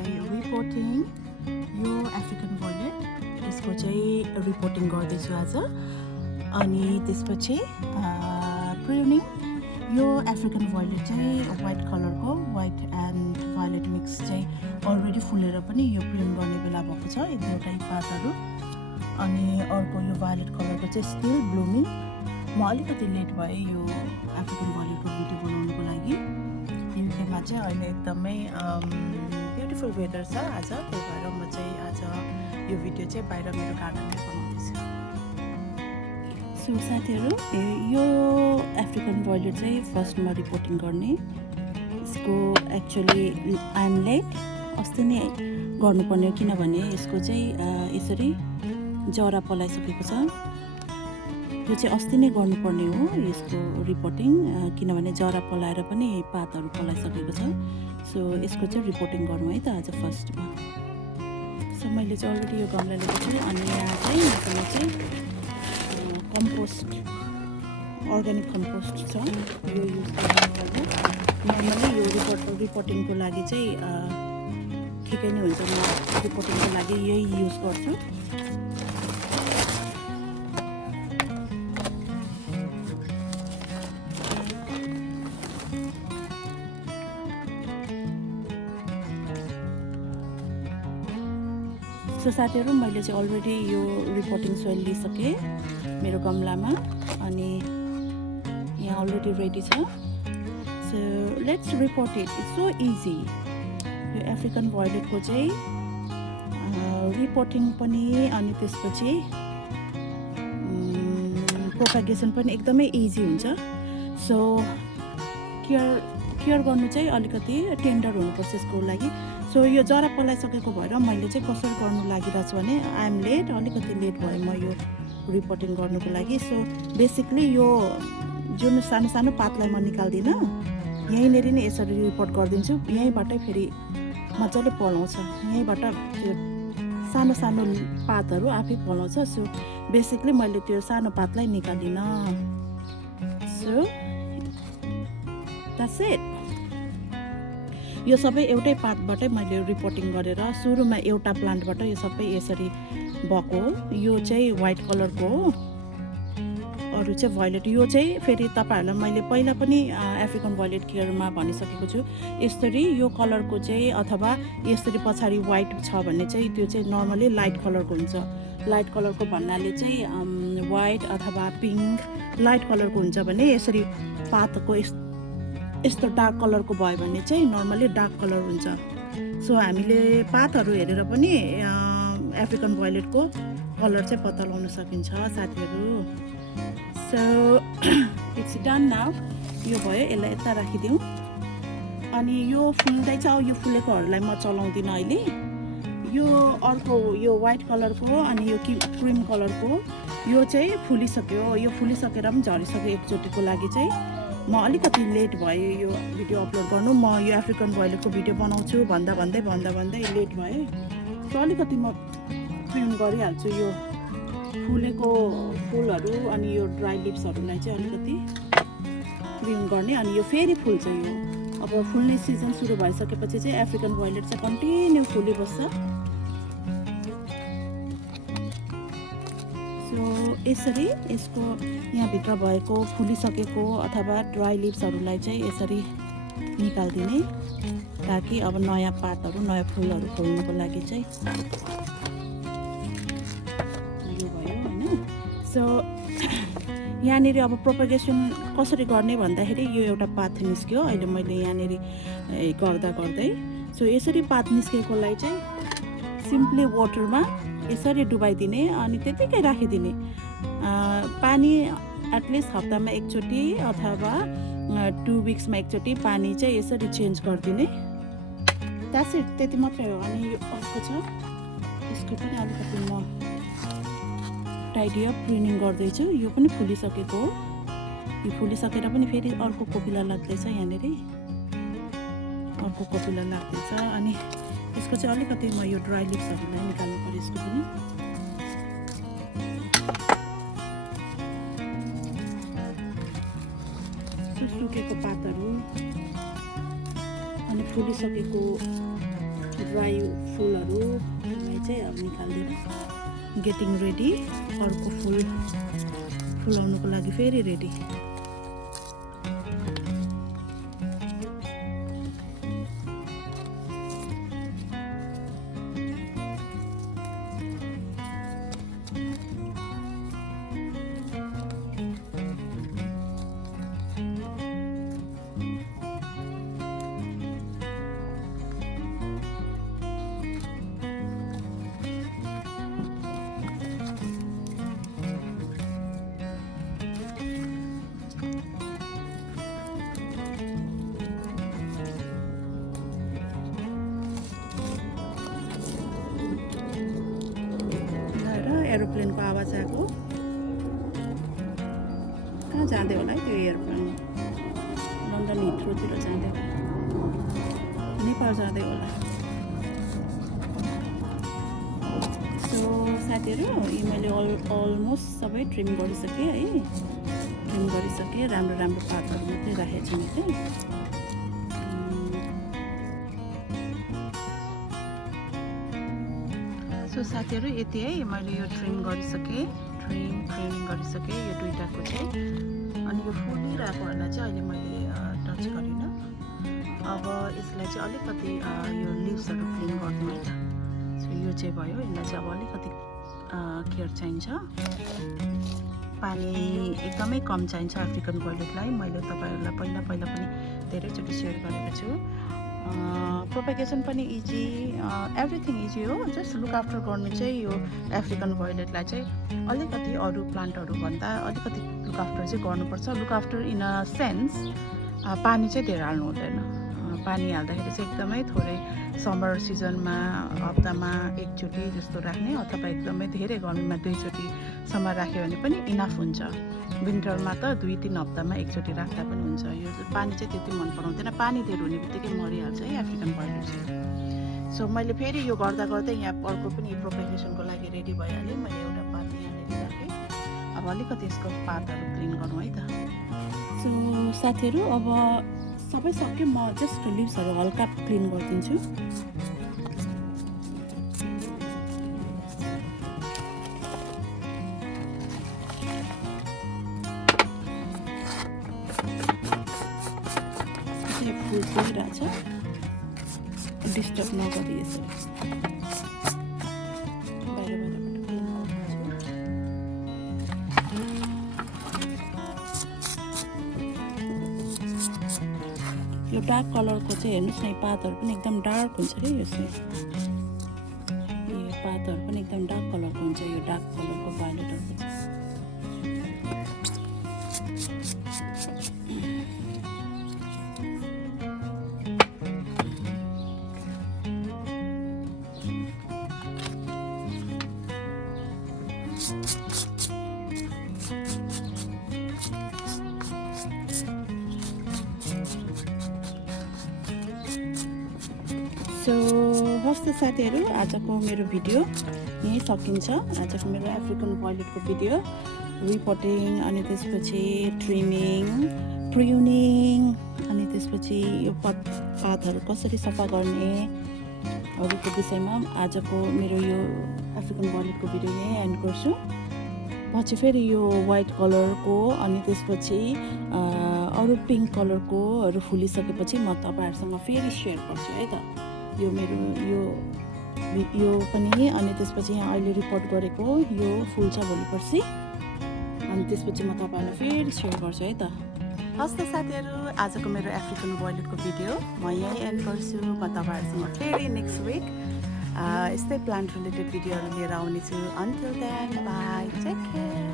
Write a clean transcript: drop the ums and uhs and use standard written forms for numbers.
चाहिँ रिपोर्टिङ यो African violet यसको चाहिँ रिपोर्टिङ गर्दैछु आज। अनि त्यसपछि प्रुनिङ यो अफ्रिकन भोइलेट चाहिँ वाइट कलरको वाइट एन्ड भायोलेट मिक्स चाहिँ अलरेडी फुलेर पनि यो प्रुन गर्ने बेला भएको छ एक दुईवटा पातहरू। अनि अर्को यो भायोलेट कलरको चाहिँ स्टिल ब्लुमिङ। म अलिकति लेट भएँ यो अफ्रिकन भोइलेटको भिडियो बनाउनुको लागि। युकेमा चाहिँ अहिले एकदमै ब्युटिफुल वेदर छ आज, त्यही भएर म चाहिँ आज यो भिडियो चाहिँ बाहिर मेरो गार्डनमै बनाउँदैछु। सो साथीहरू, यो अफ्रिकन भोइलेट चाहिँ फर्स्टमा रिपोर्टिङ गर्ने। यसको एक्चुअली आइएम लेट, अस्ति नै गर्नुपर्ने हो किनभने यसको चाहिँ यसरी जरा पलाइसकेको छ। यो चाहिँ अस्ति नै गर्नुपर्ने हो यसको रिपोर्टिङ, किनभने जरा पलाएर पनि पातहरू पलाइसकेको छ। सो यसको चाहिँ रिपोर्टिङ गरौँ है त आज फर्स्टमा। सो मैले चाहिँ अलरेडी यो गमला लिएको छु। अनि यहाँ चाहिँ मसँग चाहिँ कम्पोस्ट, अर्ग्यानिक कम्पोस्ट छ, यो युज गर्नुपर्छ। नर्मली यो रिपोर्टिङको लागि चाहिँ ठिकै नै हुन्छ। म रिपोर्टिङको लागि यही युज गर्छु। सो साथीहरू, मैले चाहिँ अलरेडी यो रिपोर्टिङ सोइल लिइसकेँ मेरो गमलामा अनि यहाँ अलरेडी रेडी छ। So let's report it. It's so easy. यो अफ्रिकन भोइलेटको चाहिँ रिपोर्टिङ पनि अनि त्यसपछि प्रोपागेसन पनि एकदमै इजी हुन्छ। सो केयर गर्नु चाहिँ अलिकति टेन्डर हुनुपर्छ यसको लागि। सो यो जरा पलाइसकेको भएर मैले चाहिँ कसरी गर्नु लागिरहेको छु भने आइएम लेट, अलिकति लेट भएँ म यो रिपोर्टिङ गर्नुको लागि। सो बेसिकली यो जुन सानो सानो पातलाई म निकाल्दिनँ, यहीँनिर नै यसरी रिपोर्ट गरिदिन्छु। यहीँबाटै फेरि मजाले पलाउँछ, यहीँबाट त्यो सानो सानो पातहरू आफै पलाउँछ। सो बेसिकली मैले त्यो सानो पातलाई निकाल्दिनँ। So that's it. यो सबै एउटै पातबाटै मैले रिपोर्टिङ गरेर सुरुमा एउटा प्लान्टबाट यो सबै यसरी भएको हो। यो चाहिँ वाइट कलरको हो, अरू चाहिँ भोइलेट। यो चाहिँ फेरि तपाईँहरूलाई मैले पहिला पनि अफ्रिकन भोइलेट केयरमा भनिसकेको छु। यसरी यो कलरको चाहिँ अथवा यसरी पछाडि वाइट छ भने चाहिँ त्यो चाहिँ नर्मली लाइट कलरको हुन्छ। लाइट कलरको भन्नाले चाहिँ वाइट अथवा पिङ्क लाइट कलरको हुन्छ भने यसरी पातको यस्तो डार्क कलरको भयो भने चाहिँ नर्मली डार्क कलर हुन्छ। सो हामीले पातहरू हेरेर पनि अफ्रिकन भोइलेटको कलर चाहिँ पत्ता लगाउन सकिन्छ साथीहरू। So it's done now. यो भयो, यसलाई यता राखिदिउँ। अनि यो फुल्दैछ, यो फुलेकोहरूलाई म चलाउँदिनँ अहिले। यो अर्को यो वाइट कलरको अनि यो क्रिम कलरको यो चाहिँ फुलिसक्यो। यो फुलिसकेर पनि झरिसक्यो एकचोटिको लागि चाहिँ। म अलिकति लेट भएँ यो भिडियो अपलोड गर्नु। म यो अफ्रिकन भोइलेटको भिडियो बनाउँछु भन्दै लेट भएँ। सो अलिकति म प्रुन गरिहाल्छु यो फुलेको फुलहरू अनि यो ड्राई लिप्सहरूलाई चाहिँ अलिकति प्रुन गर्ने। अनि यो फेरि फुल्छ। यो अब फुल्ने सिजन सुरु भइसकेपछि चाहिँ अफ्रिकन भोइलेट चाहिँ कन्टिन्यू फुलिबस्छ। सो यसरी यसको यहाँभित्र भएको फुलिसकेको अथवा ड्राई लिप्सहरूलाई चाहिँ यसरी निकालिदिने, ताकि अब नयाँ पातहरू नयाँ फुलहरू फुल्नुको लागि चाहिँ यो भयो होइन। सो यहाँनिर अब प्रोपगेसन कसरी गर्ने भन्दाखेरि यो एउटा पात निस्क्यो अहिले मैले यहाँनिर गर्दै। सो यसरी पात निस्केकोलाई चाहिँ सिम्पली वाटरमा यसरी डुबाइदिने अनि त्यतिकै राखिदिने। पानी एटलिस्ट हप्तामा एकचोटि अथवा 2 विक्समा एकचोटि पानी चाहिँ यसरी चेन्ज गरिदिने। द्याट्स इट, त्यति मात्रै हो। अनि यो अर्को छ, यसको पनि अलिकति म टाइडी अप प्रुनिङ गर्दैछु। यो पनि फुलिसकेको हो। यो फुलिसकेर पनि फेरि अर्को कोपिला लाग्दैछ, यहाँनिर अर्को कोपिला लाग्दैछ। अनि यसको चाहिँ अलिकति म यो ड्राई लिप्सहरूलाई निकाल्नु पऱ्यो यसको पनि। सुकेको पातहरू अनि फुलिसकेको ड्राई फुलहरूलाई चाहिँ अब निकालिदिएर गेटिङ रेडी, अर्को फुल फुलाउनुको लागि फेरि रेडी। एरोप्लेनको आवाज आएको, कहाँ जाँदै होला है त्यो एयरप्लेन? लन्डन हिथ्रोतिर जाँदै होला, नेपाल जाँदै होला। सो साथीहरू, यी मैले अलमोस्ट सबै ट्रिम गरिसकेँ है, ट्रिम गरिसकेँ। राम्रो राम्रो पातहरू मात्रै राखेको छु मैले। सो साथीहरू, यति है, मैले यो ट्रिम गरिसकेँ, प्रुनिङ गरिसकेँ यो दुईटाको चाहिँ। अनि यो फुलिरहेकोहरूलाई चाहिँ अहिले मैले टच गरिनँ। अब यसलाई चाहिँ अलिकति यो लिभ्सहरू क्लिन गर्नु है त। सो यो चाहिँ भयो, यसलाई चाहिँ अब अलिकति केयर चाहिन्छ। पानी एकदमै कम चाहिन्छ अफ्रिकन भोइलेटलाई। मैले तपाईँहरूलाई पहिला पनि धेरैचोटि सेयर गरेको छु। प्रोपेगेसन पनि इजी, एभ्रिथिङ इजी हो। जस्ट लुक आफ्टर गर्नु चाहिँ यो अफ्रिकन भोइलेटलाई चाहिँ अलिकति अरू प्लान्टहरूभन्दा अलिकति लुक आफ्टर चाहिँ गर्नुपर्छ। Look after in a sense, पानी चाहिँ धेरै हाल्नु हुँदैन। पानी हाल्दाखेरि चाहिँ एकदमै थोरै, समर सिजनमा हप्तामा एकचोटि जस्तो राख्ने, अथवा एकदमै धेरै गर्मीमा 2 चोटिसम्म राख्यो भने पनि इनफ हुन्छ। विन्टरमा त 2-3 हप्तामा एकचोटि राख्दा पनि हुन्छ। यो पानी चाहिँ त्यति मन पराउँदैन, पानी धेरै हुने बित्तिकै मरिहाल्छ है अफ्रिकन भोइलेट चाहिँ। सो मैले फेरि यो गर्दा यहाँ अर्को पनि प्रोपेगेसनको लागि रेडी भइहाल्यो। मैले एउटा पात यहाँनिर राखेँ। अब अलिकति यसको पातहरू क्लिन गरौँ है त। सो साथीहरू, अब सबै सक्यो, म जस्ट लिभ्सहरू हल्का क्लिन गरिदिन्छु। फुल फुलिरहेछ, डिस्टर्ब नगरी यसो यो डार्क कलरको चाहिँ हेर्नुहोस् न, पातहरू पनि एकदम डार्क हुन्छ कि यो चाहिँ। यो पातहरू पनि एकदम डार्क कलरको हुन्छ, यो डार्क कलरको भायोलेटहरूको चाहिँ। सो हस् त साथीहरू, आजको मेरो भिडियो यहीँ सकिन्छ। आजको मेरो अफ्रिकन भोइलेटको भिडियो, रिपोर्टिङ, अनि त्यसपछि ट्रिमिङ, प्रुनिङ, अनि त्यसपछि यो पातहरू कसरी सफा गर्ने अरूको विषयमा आजको मेरो यो अफ्रिकन भोइलेटको भिडियो यहीँ एन्ड गर्छु। पछि फेरि यो वाइट कलरको, अनि त्यसपछि अरू पिङ्क कलरकोहरू फुलिसकेपछि म तपाईँहरूसँग फेरि सेयर गर्छु है त। यो मेरो यो पनि, अनि त्यसपछि यहाँ अहिले रिपोर्ट गरेको यो फुल्छ भोलि पर्सि, अनि त्यसपछि म तपाईँहरूलाई फेरि सेयर गर्छु है त। हस् त साथीहरू, आजको मेरो अफ्रिकन भोइलेटको भिडियो म यहीँ एन्ड गर्छु। म तपाईँहरूसँग फेरि नेक्स्ट विक यस्तै प्लान्ट रिलेटेड भिडियोहरू लिएर आउनेछु। Until then, bye, take care.